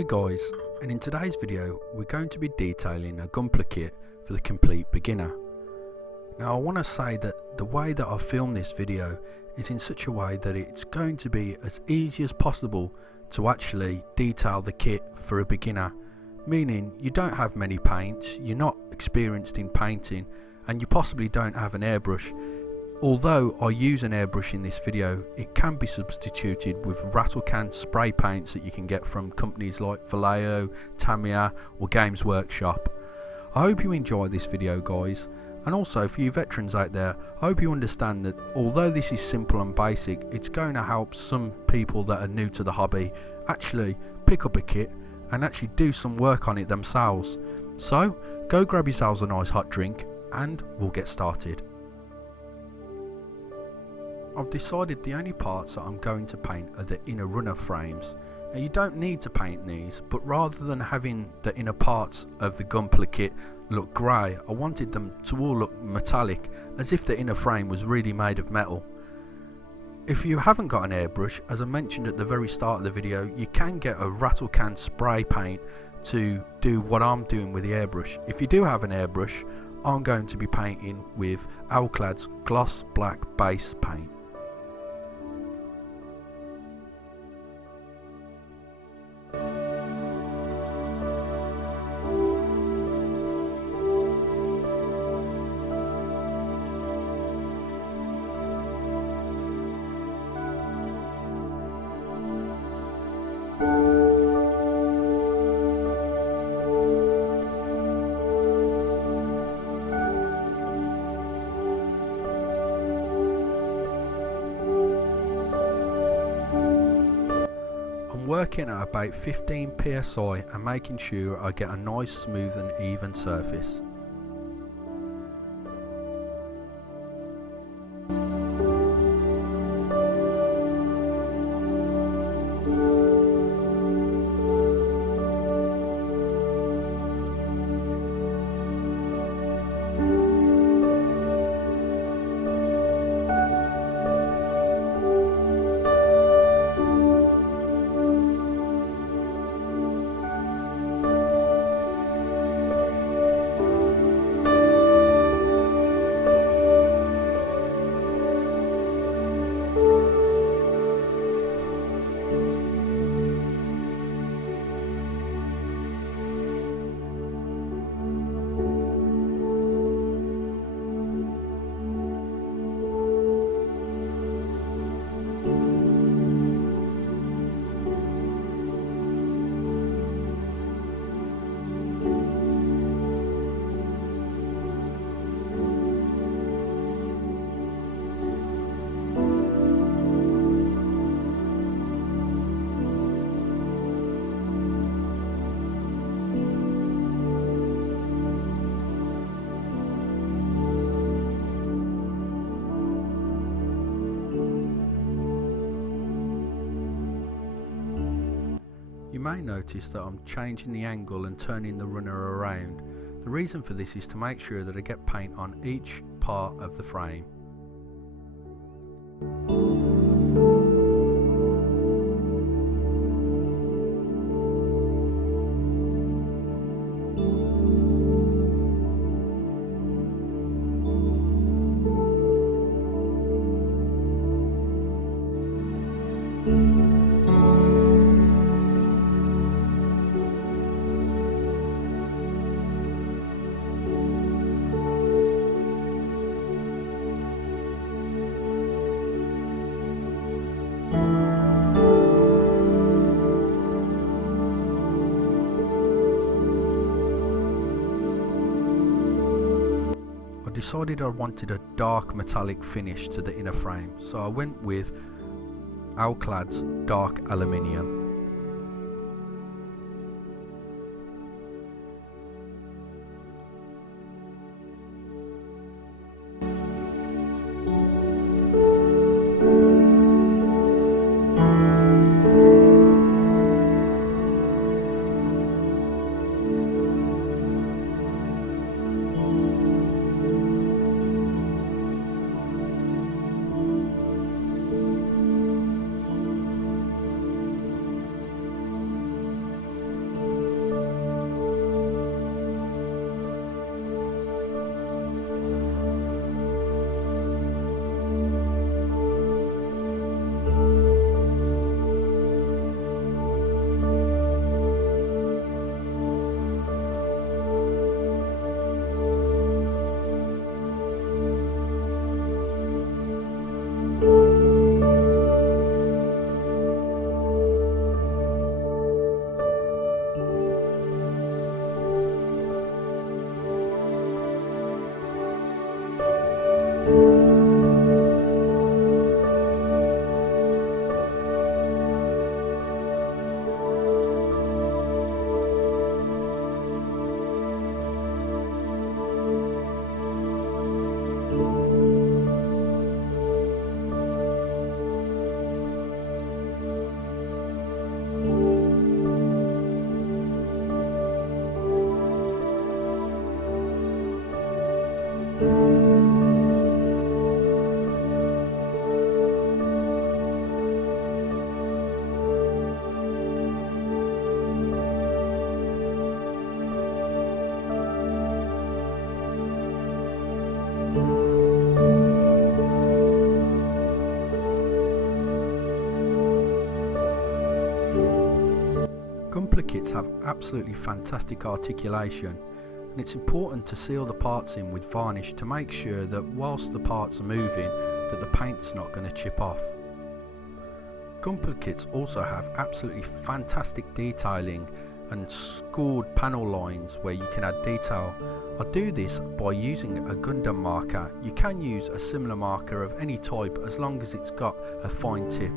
Hi guys, and in today's video we're going to be detailing a Gunpla kit for the complete beginner. Now I want to say that the way that I filmed this video is in such a way that it's going to be as easy as possible to actually detail the kit for a beginner, meaning you don't have many paints, you're not experienced in painting, and you possibly don't have an airbrush. Although I use an airbrush in this video, it can be substituted with rattle can spray paints that you can get from companies like Vallejo, Tamiya or Games Workshop. I hope you enjoy this video guys, and also for you veterans out there, I hope you understand that although this is simple and basic, it's going to help some people that are new to the hobby actually pick up a kit and actually do some work on it themselves. So go grab yourselves a nice hot drink and we'll get started. I've decided the only parts that I'm going to paint are the inner runner frames. Now you don't need to paint these, but rather than having the inner parts of the Gunpla kit look grey, I wanted them to all look metallic, as if the inner frame was really made of metal. If you haven't got an airbrush, as I mentioned at the very start of the video, you can get a rattle can spray paint to do what I'm doing with the airbrush. If you do have an airbrush, I'm going to be painting with Alclad's gloss black base paint. Working at about 15 psi and making sure I get a nice smooth and even surface. You may notice that I'm changing the angle and turning the runner around. The reason for this is to make sure that I get paint on each part of the frame. I decided I wanted a dark metallic finish to the inner frame, so I went with Alclad's dark aluminium. Gunpla kits have absolutely fantastic articulation, and it's important to seal the parts in with varnish to make sure that whilst the parts are moving that the paint's not going to chip off. Gunpla kits also have absolutely fantastic detailing and scored panel lines where you can add detail. I do this by using a Gundam marker. You can use a similar marker of any type as long as it's got a fine tip.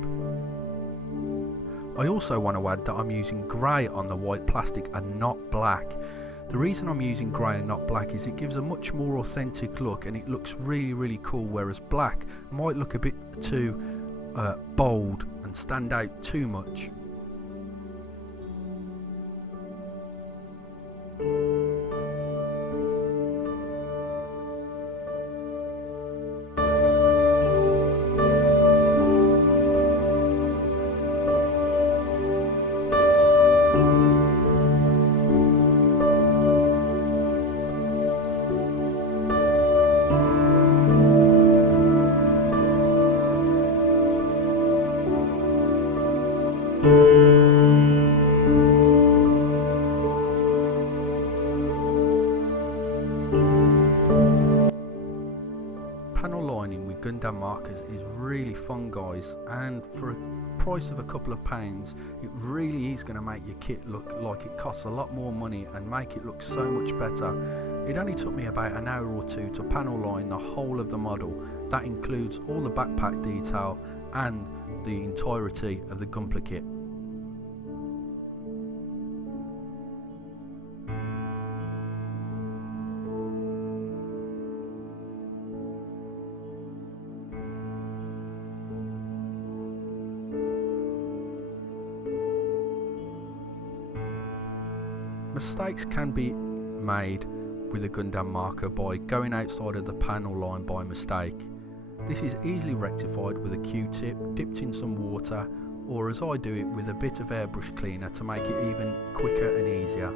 I also want to add that I'm using grey on the white plastic and not black. The reason I'm using grey and not black is it gives a much more authentic look and it looks really cool, whereas black might look a bit too bold and stand out too much. Panel lining with Gundam markers is really fun, guys, and for a price of a couple of pounds it really is going to make your kit look like it costs a lot more money and make it look so much better. It only took me about an hour or two to panel line the whole of the model. That includes all the backpack detail and the entirety of the Gunpla kit. Mistakes can be made with a Gundam marker by going outside of the panel line by mistake. This is easily rectified with a Q-tip dipped in some water, or as I do it, with a bit of airbrush cleaner to make it even quicker and easier.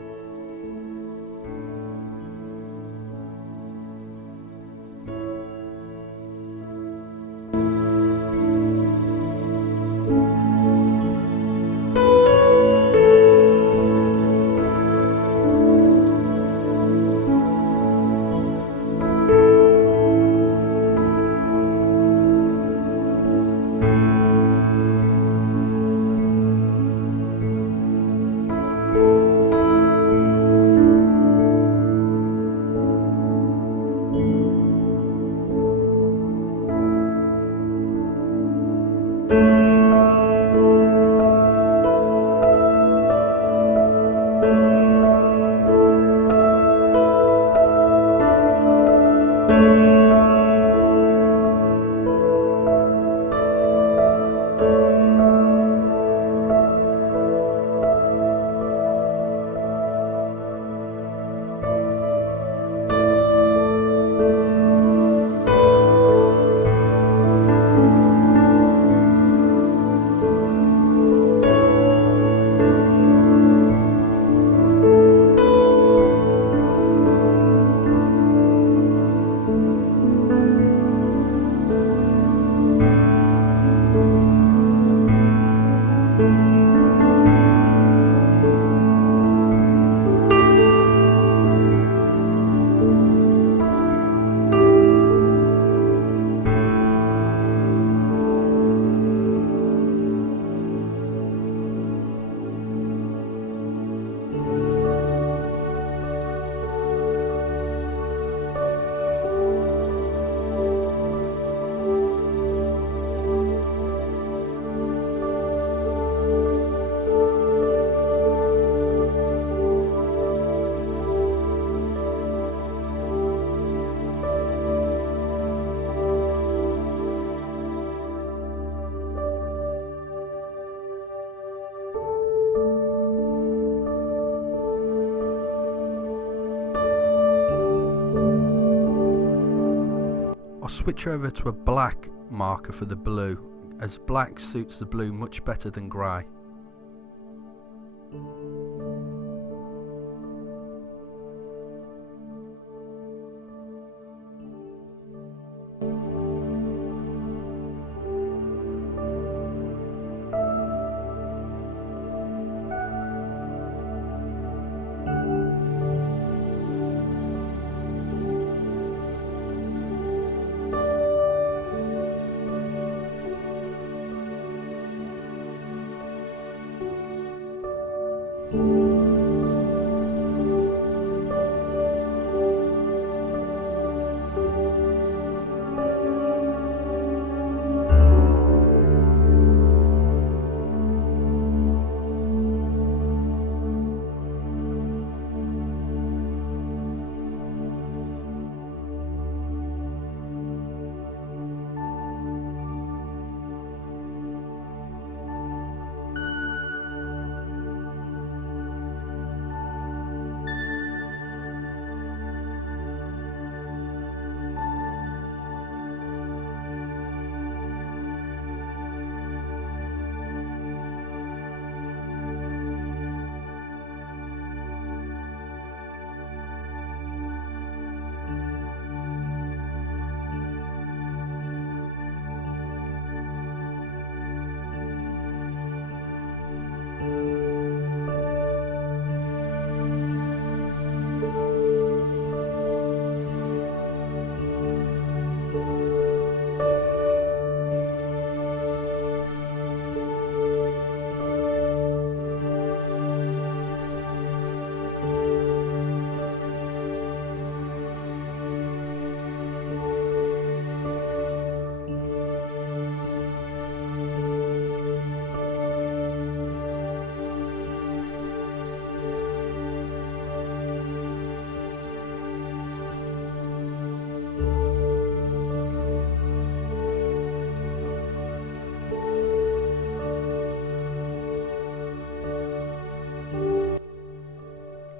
I'll switch over to a black marker for the blue, as black suits the blue much better than grey.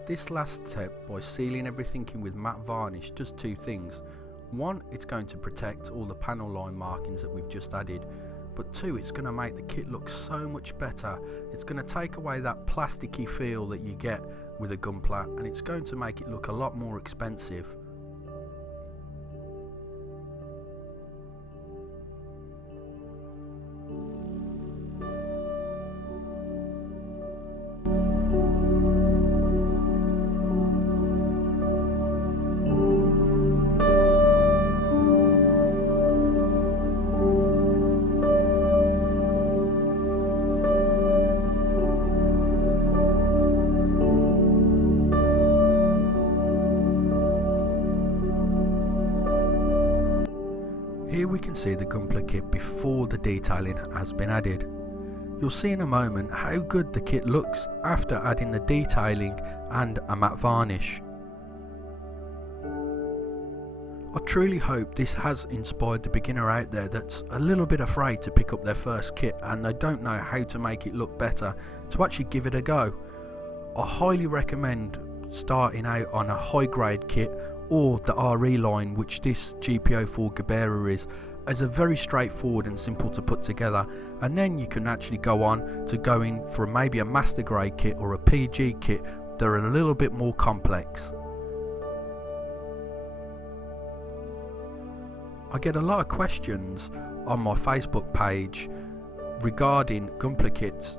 This last step, by sealing everything in with matte varnish, does two things. One, it's going to protect all the panel line markings that we've just added, but two, it's going to make the kit look so much better. It's going to take away that plasticky feel that you get with a Gunpla, and it's going to make it look a lot more expensive. Here we can see the Gunpla kit before the detailing has been added. You'll see in a moment how good the kit looks after adding the detailing and a matte varnish. I truly hope this has inspired the beginner out there that's a little bit afraid to pick up their first kit and they don't know how to make it look better to actually give it a go. I highly recommend starting out on a high grade kit or the RE line, which this GP04 Gabera is, as a very straightforward and simple to put together, and then you can actually go on to going for maybe a master grade kit or a PG kit that are a little bit more complex. I get a lot of questions on my Facebook page regarding Gunpla kits.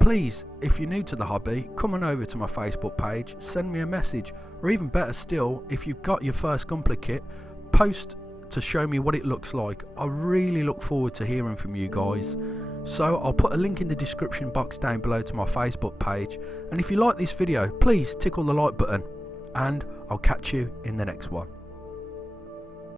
Please, if you're new to the hobby, come on over to my Facebook page, send me a message, or even better still, if you've got your first Gunpla kit, post to show me what it looks like. I really look forward to hearing from you guys. So I'll put a link in the description box down below to my Facebook page, and if you like this video, please tickle the like button, and I'll catch you in the next one.